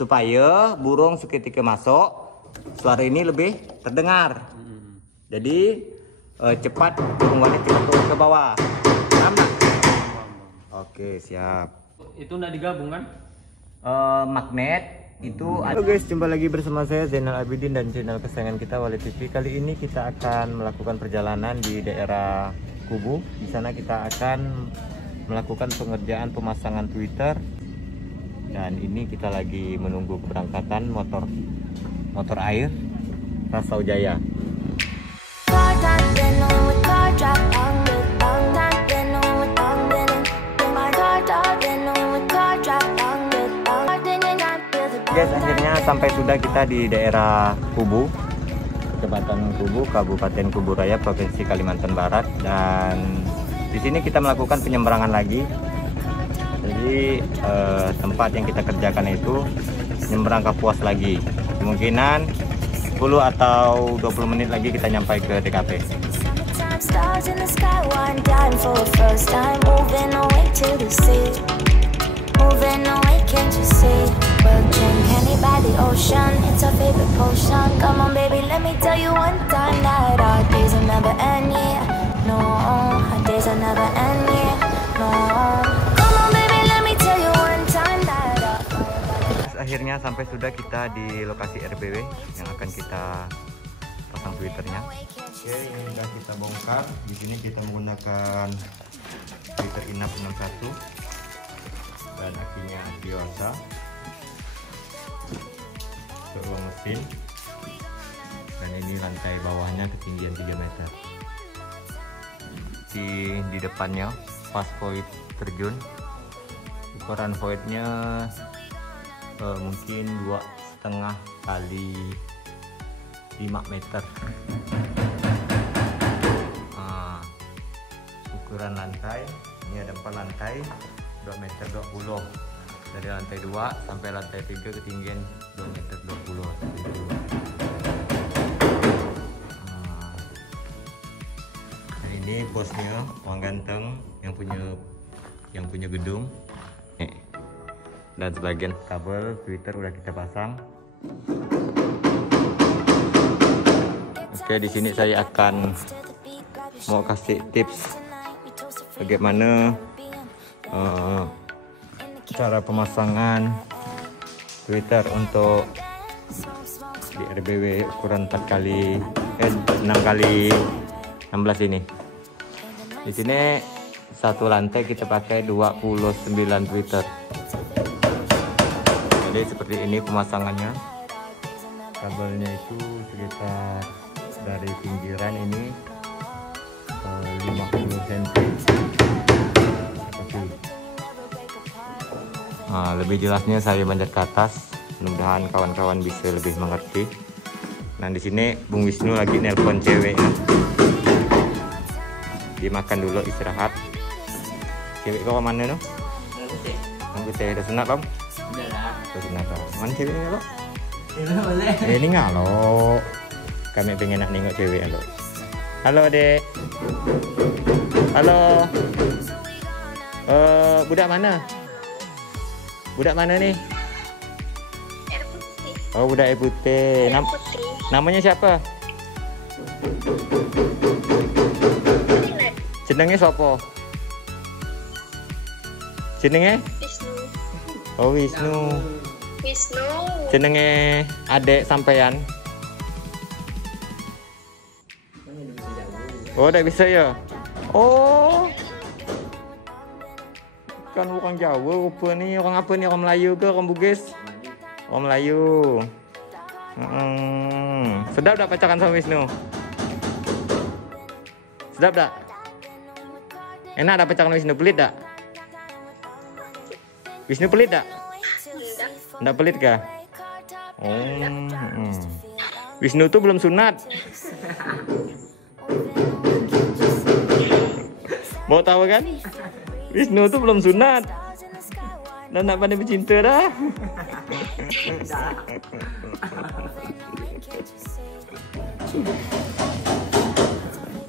supaya burung seketika masuk suara ini lebih terdengar. Jadi cepat burung walet cepat turun ke bawah. Paham nggak? Oke, siap. Itu nggak digabung kan? Magnet itu. Halo guys, jumpa lagi bersama saya Zainal Abidin dan channel kesayangan kita Walet TV. Kali ini kita akan melakukan perjalanan di daerah Kubu. Di sana kita akan melakukan pengerjaan pemasangan Twitter. Dan ini kita lagi menunggu keberangkatan motor air Rasau Jaya. Guys, akhirnya sampai sudah kita di daerah Kubu, Kecamatan Kubu, Kabupaten Kubu Raya, Provinsi Kalimantan Barat. Dan di sini kita melakukan penyeberangan lagi. Jadi tempat yang kita kerjakan itu menyeberang Kapuas lagi. Kemungkinan 10 atau 20 menit lagi kita nyampai ke TKP. Moving away, can't you see? We'll drink honey by the ocean. It's our favorite potion. Come on, baby, let me tell you one time that our days will never end, yeah. No, our days will never end, yeah. No. Come on, baby, let me tell you one time that Akhirnya sampai sudah kita di lokasi RBW yang akan kita pasang Twitternya. Oke, ini sudah kita bongkar. Di sini kita menggunakan Twitter Inap 61. Dan akinya Diosa ke ruang mesin, dan ini lantai bawahnya ketinggian 3 meter. Di depannya pas void terjun, ukuran voidnya mungkin 2,5 kali 5 meter. Ukuran lantai ini ada 4 lantai, 2 meter 20, dari lantai 2 sampai lantai 3 ketinggian 2 meter 20. Dan ini bosnya, Wang Ganteng yang punya gedung. Dan sebagian kabel Twitter udah kita pasang. Oke, di sini saya akan mau kasih tips bagaimana cara pemasangan Twitter untuk di RBW ukuran 6 kali 16 ini. Di sini satu lantai kita pakai 29 Twitter. Jadi seperti ini pemasangannya. Kabelnya itu sekitar dari pinggiran ini 50 cm. Nah, lebih jelasnya saya manjat ke atas, mudah-mudahan kawan-kawan bisa lebih mengerti. Nah, di sini Bung Wisnu lagi nelpon ceweknya. Dimakan dulu, istirahat. Cewek kau mana no? Nunggu teh udah sunat Bang? Udah lah. Udah sunat Bang. Mana ceweknya lo? Boleh. Ini nggak lo? Kami pengen nak nengok cewek lo. Halo dek. Halo. Budak mana? Budak mana nih? Air putih. Oh, budak air putih. Namanya siapa? Jenenge siapa? Jenenge? Wisnu. Oh, Wisnu. Wisnu. Jenenge adek sampean. Oh, udah bisa ya? Oh. Kan bukan Jawa rupa nih. Orang apa nih? Orang Melayu ke? Orang Bugis? Orang Melayu. Sedap tak pacaran sama Wisnu? Sedap tak? Enak tak pacaran sama Wisnu? Pelit tak? Wisnu pelit tak? Enggak pelit kah? Wisnu tuh belum sunat. Mau tahu kan? Wisnu tuh belum sunat dan nak pandai bercinta dah.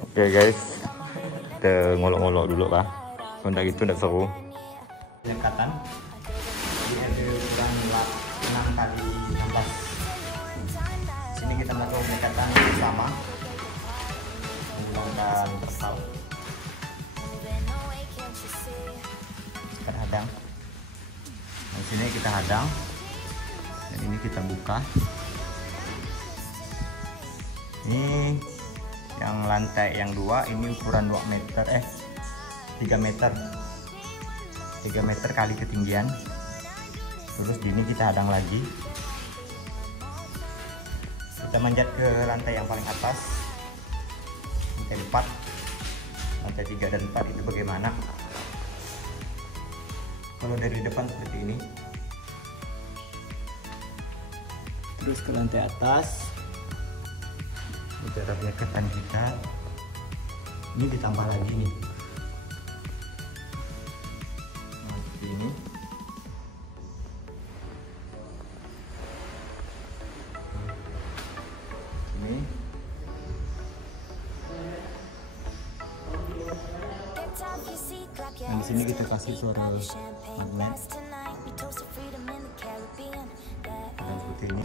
Oke guys, kita ngolok-ngolok dulu lah. Kalau gitu udah seru. Pendekatan di RW ukuran 6 kita melakukan pendekatan bersama menggunakan terpal. Kita hadang. Di sini kita hadang dan ini kita buka. Ini yang lantai yang 2 ini ukuran 3 meter 3 meter kali ketinggian. Terus di ini kita hadang lagi, kita manjat ke lantai yang paling atas, lantai 4, lantai 3 dan 4. Itu bagaimana kalau dari depan seperti ini, terus ke lantai atas. Cara pendekatan kita ini ditambah lagi nih, nah, seperti ini. Dan di sini kita kasih suara magnet dan seperti ini.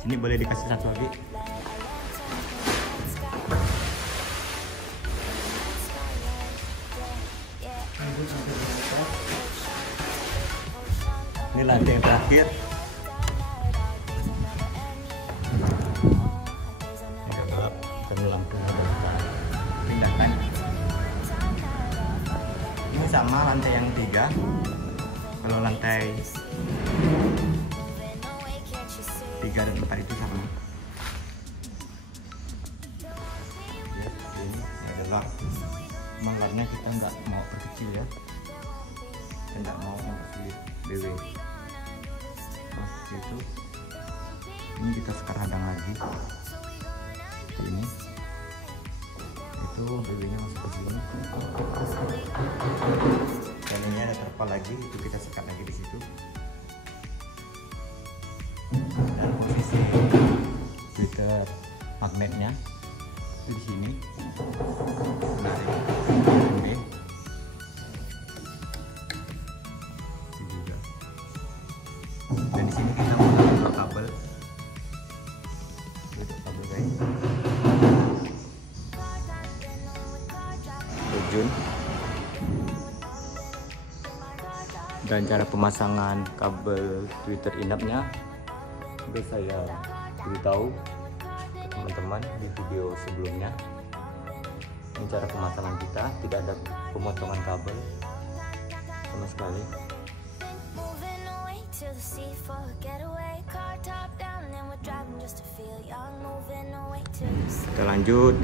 Sini boleh dikasih satu lagi. Ini lantai yang terakhir. Pindahkan. Ini sama lantai yang 3. Kalau lantai 3 dan 4 itu sama. Ya, ini adalah manglarnya, kita nggak mau perkecil ya, kita nggak mau mempersulit BW. Terus itu ini kita sekar hadang lagi seperti ini. Itu BW nya masuk ke sini dan ini ada terpal lagi, itu kita sekat lagi di situ. Dan posisi tweeter magnetnya itu di sini. Menarik itu juga. Dan di sini kita menggunakan kabel. Itu kabel guys. Ujung. Dan cara pemasangan kabel tweeter inapnya udah saya beritahu ke teman-teman di video sebelumnya. Ini cara pemasangan kita, tidak ada pemotongan kabel sama sekali. Kita lanjut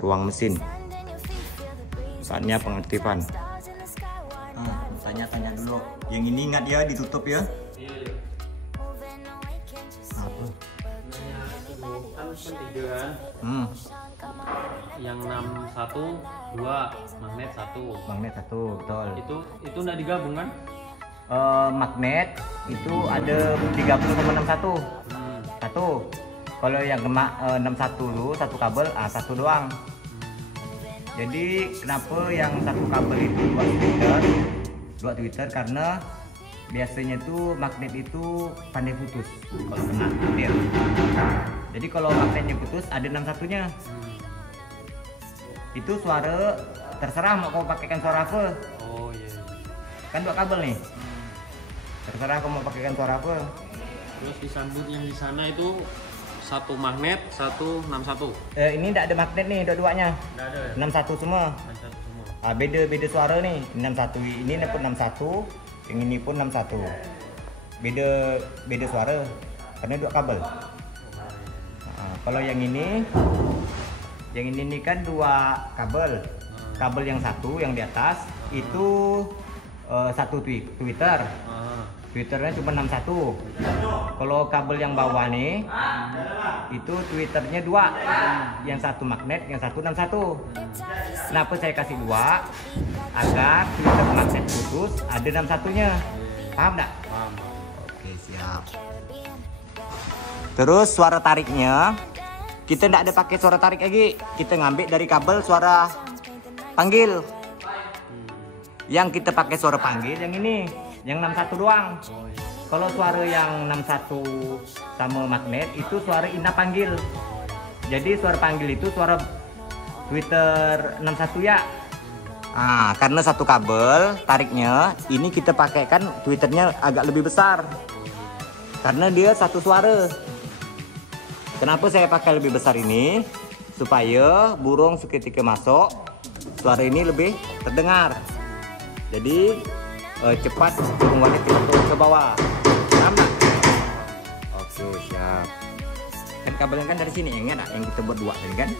ruang mesin. Saatnya pengaktifan. Tanya-tanya dulu. Yang ini ingat ya, ditutup ya. Apa? Kan 3 kan? Yang 612 magnet 1. Magnet 1, betul. Itu udah digabung kan? Magnet itu ada 30 sama 61. Satu. Kalau yang 61 dulu satu kabel, satu doang. Jadi kenapa yang satu kabel itu dua tweeter? Karena biasanya tuh magnet itu pandai putus kalau kena petir. Jadi kalau magnetnya putus ada 61-nya. Itu suara terserah mau kau pakaikan suara apa. Oh iya. Kan 2 kabel nih. Terserah kau mau pakaikan suara apa. Terus disambut yang di sana itu satu magnet, 161. Ini tidak ada magnet nih, dua-duanya. Enggak ada ya? 61 semua. 61 semua. Beda suara nih. 61 ini pun 61, yang ini pun 61. Beda suara karena 2 kabel. Kalau yang ini kan 2 kabel. Kabel yang satu yang di atas itu satu tweeter. Twitternya cuma 61. Kalau kabel yang bawah nih itu twitternya 2. Yang satu magnet, yang satu 61. Kenapa saya kasih 2? Agar twitter magnet putus ada 61-nya. Paham enggak? Paham. Oke, siap. Terus suara tariknya kita tidak ada pakai suara tarik lagi. Kita ngambil dari kabel suara panggil. Yang kita pakai suara panggil yang ini, yang 61 doang. Kalau suara yang 61 sama magnet itu suara inap panggil. Jadi suara panggil itu suara Twitter 61 ya. Nah, karena satu kabel tariknya ini kita pakai kan Twitternya agak lebih besar. Karena dia satu suara. Kenapa saya pakai lebih besar ini? Supaya burung seketika masuk suara ini lebih terdengar. Jadi cepat burung walet kita turun ke bawah. Paham tak? Oke, siap. Kan kabelnya kan dari sini, ingat yang kita buat dua tadi kan?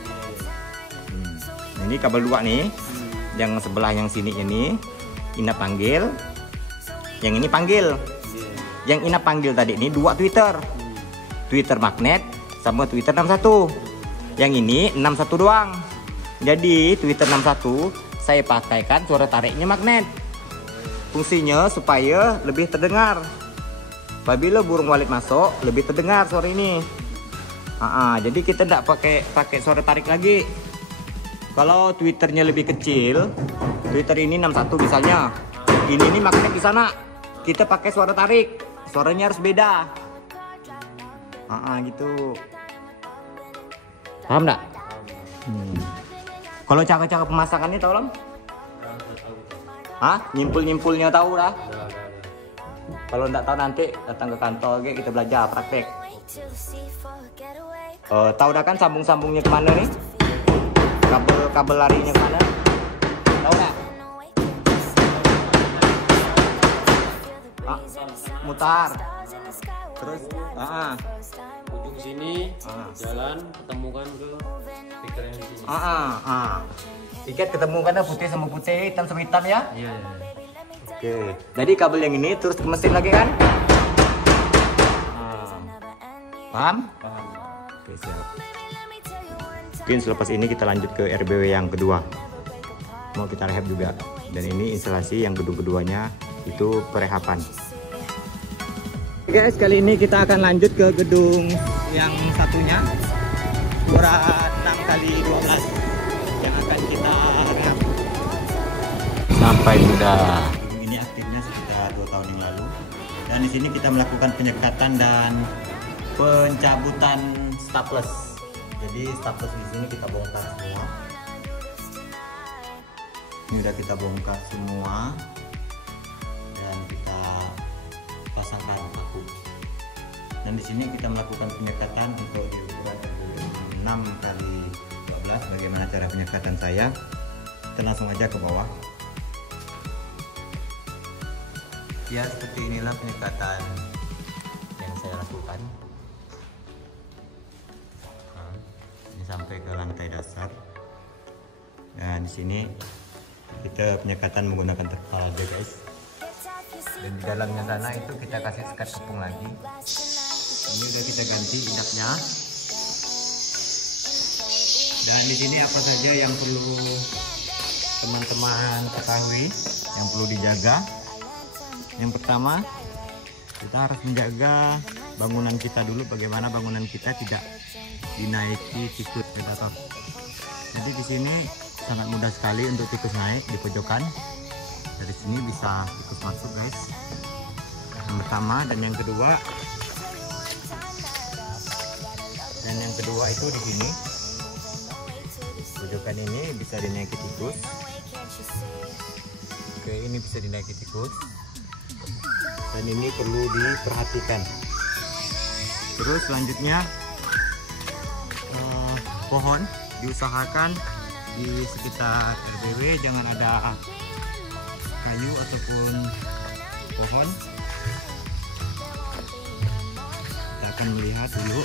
Ini kabel dua nih. Yang sebelah yang sini ini inap panggil. Yang ini panggil. Yang inap panggil tadi ini dua Twitter. Twitter magnet sama Twitter 61. Yang ini 61 doang. Jadi Twitter 61 saya pakaikan suara tariknya magnet. Fungsinya supaya lebih terdengar. Apabila burung walet masuk lebih terdengar suara ini. Jadi kita tidak pakai suara tarik lagi. Kalau Twitternya lebih kecil, Twitter ini 61 misalnya. Ini magnet di sana. Kita pakai suara tarik. Suaranya harus beda. Gitu. Paham enggak? Kalau cara-cara pemasakannya tahu, Lam? Nyimpul-nyimpulnya tahu dah. Kalau enggak tahu nanti datang ke kantor kita belajar praktek. Tahu dah kan sambung-sambungnya kemana nih? Kabel larinya kemana? Tahu nggak? Mutar. Terus, ujung sini jalan ketemukan ke speaker yang di sini. Tiket ketemu kan putih sama putih, hitam sama hitam ya? Iya. Oke. Jadi kabel yang ini terus ke mesin lagi kan? Paham? Paham. Oke, siap. Mungkin selepas ini kita lanjut ke RBW yang kedua. Mau kita rehab juga. Dan ini instalasi yang kedua-keduanya itu perehapan. Oke guys, kali ini kita akan lanjut ke gedung yang satunya. Ukuran 6x12 yang akan kita rehab. Sampai sudah. Gedung ini aktifnya sekitar 2 tahun yang lalu. Dan di sini kita melakukan penyekatan dan pencabutan staples. Jadi staples di sini kita bongkar semua. Ini udah kita bongkar semua dan kita pasangkan paku. Dan di sini kita melakukan penyekatan untuk di ukuran 6x12. Bagaimana cara penyekatan saya? Kita langsung aja ke bawah. Ya, seperti inilah penyekatan yang saya lakukan. Sampai ke lantai dasar. Dan di sini kita penyekatan menggunakan terpal aja guys. Dan di dalamnya sana itu kita kasih sekat kepung lagi. Ini udah kita ganti indapnya. Dan di sini apa saja yang perlu teman-teman ketahui, yang perlu dijaga. Yang pertama, kita harus menjaga bangunan kita dulu, bagaimana bangunan kita tidak dinaiki tikus predator. Jadi di sini sangat mudah sekali untuk tikus naik di pojokan. Dari sini bisa tikus masuk guys. Yang pertama dan yang kedua. Dan yang kedua itu di sini. Pojokan ini bisa dinaiki tikus. Oke, ini bisa dinaiki tikus. Dan ini perlu diperhatikan. Terus selanjutnya pohon diusahakan di sekitar RBW jangan ada kayu ataupun pohon. Kita akan melihat dulu.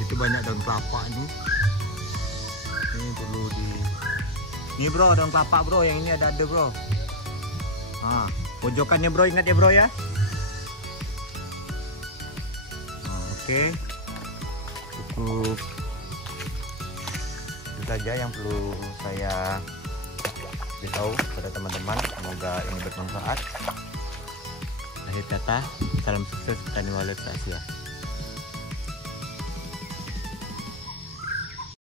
Itu banyak daun kelapa ini. Ini perlu di. Ini bro, daun kelapa bro, yang ini ada bro. Pojokannya bro, ingat ya bro ya. Oke. Cukup itu saja yang perlu saya beritahu pada teman-teman. Semoga ini bermanfaat. Akhir kata, salam sukses petani walet Asia.